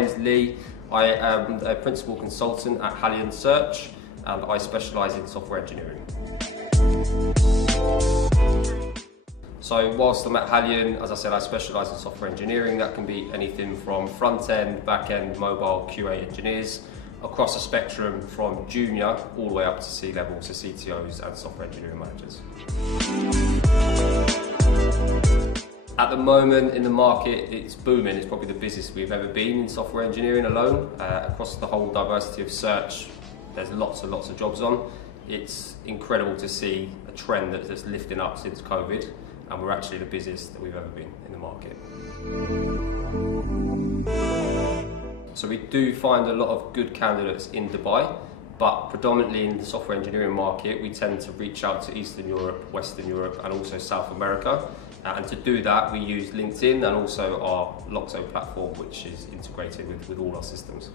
name's Lee. I am a principal consultant at Halian Search and I specialise in software engineering. So whilst I'm at Halian, as I said, I specialise in software engineering. That can be anything from front-end, back-end, mobile, QA engineers, across a spectrum from junior all the way up to C-level, so CTOs and software engineering managers. At the moment in the market, it's booming. It's probably the busiest we've ever been in software engineering alone. Across the whole diversity of search, there's lots and lots of jobs on. It's incredible to see a trend that's lifting up since COVID, and we're actually the busiest that we've ever been in the market. So we do find a lot of good candidates in Dubai, but predominantly in the software engineering market, we tend to reach out to Eastern Europe, Western Europe, and also South America. And to do that, we use LinkedIn and also our Loxo platform, which is integrated with all our systems.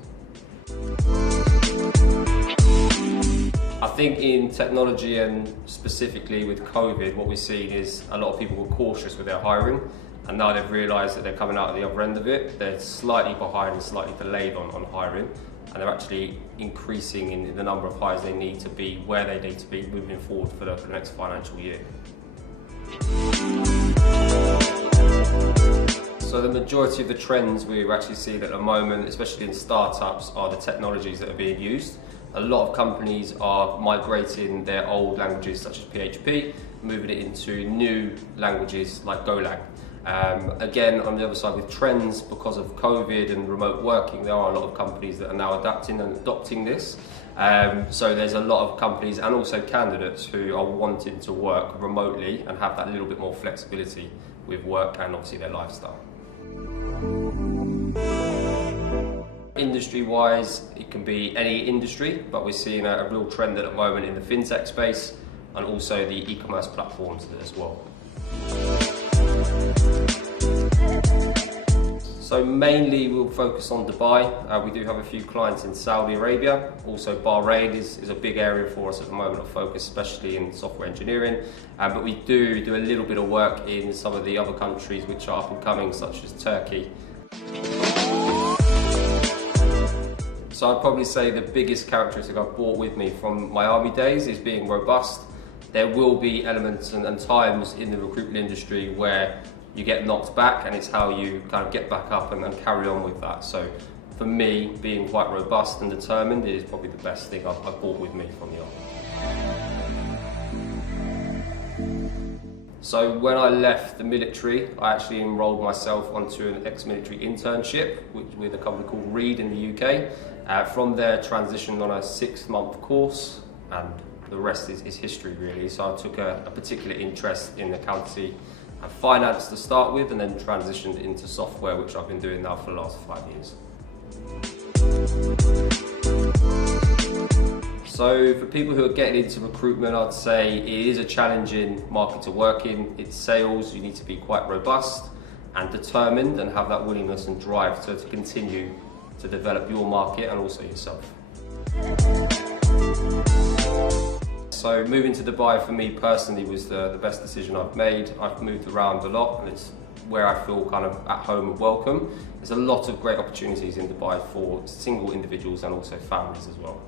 I think in technology and specifically with COVID, what we're seeing is a lot of people were cautious with their hiring, and now they've realised that they're coming out at the other end of it. They're slightly behind and slightly delayed on hiring, and they're actually increasing in the number of hires they need to be where they need to be moving forward for the next financial year. So the majority of the trends we're actually seeing at the moment, especially in startups, are the technologies that are being used. A lot of companies are migrating their old languages such as PHP, moving it into new languages like Golang. Again, on the other side with trends, because of COVID and remote working, there are a lot of companies that are now adapting and adopting this. So there's a lot of companies and also candidates who are wanting to work remotely and have that little bit more flexibility with work and obviously their lifestyle. Industry-wise, it can be any industry, but we're seeing a real trend at the moment in the fintech space and also the e-commerce platforms as well. So mainly we'll focus on Dubai. We do have a few clients in Saudi Arabia. Also Bahrain is a big area for us at the moment of focus, especially in software engineering. But we do a little bit of work in some of the other countries which are up and coming, such as Turkey. So I'd probably say the biggest characteristic I've brought with me from my army days is being robust. There will be elements and times in the recruitment industry where you get knocked back, and it's how you kind of get back up and carry on with that. So for me, being quite robust and determined is probably the best thing I've brought with me from the army. So when I left the military, I actually enrolled myself onto an ex-military internship with a company called Reed in the UK. From there, transitioned on a 6-month course, and the rest is history really. So I took a particular interest in accountancy and finance to start with, and then transitioned into software, which I've been doing now for the last 5 years. So for people who are getting into recruitment, I'd say it is a challenging market to work in. It's sales, you need to be quite robust and determined and have that willingness and drive to continue to develop your market and also yourself. So moving to Dubai for me personally was the best decision I've made. I've moved around a lot and it's where I feel kind of at home and welcome. There's a lot of great opportunities in Dubai for single individuals and also families as well.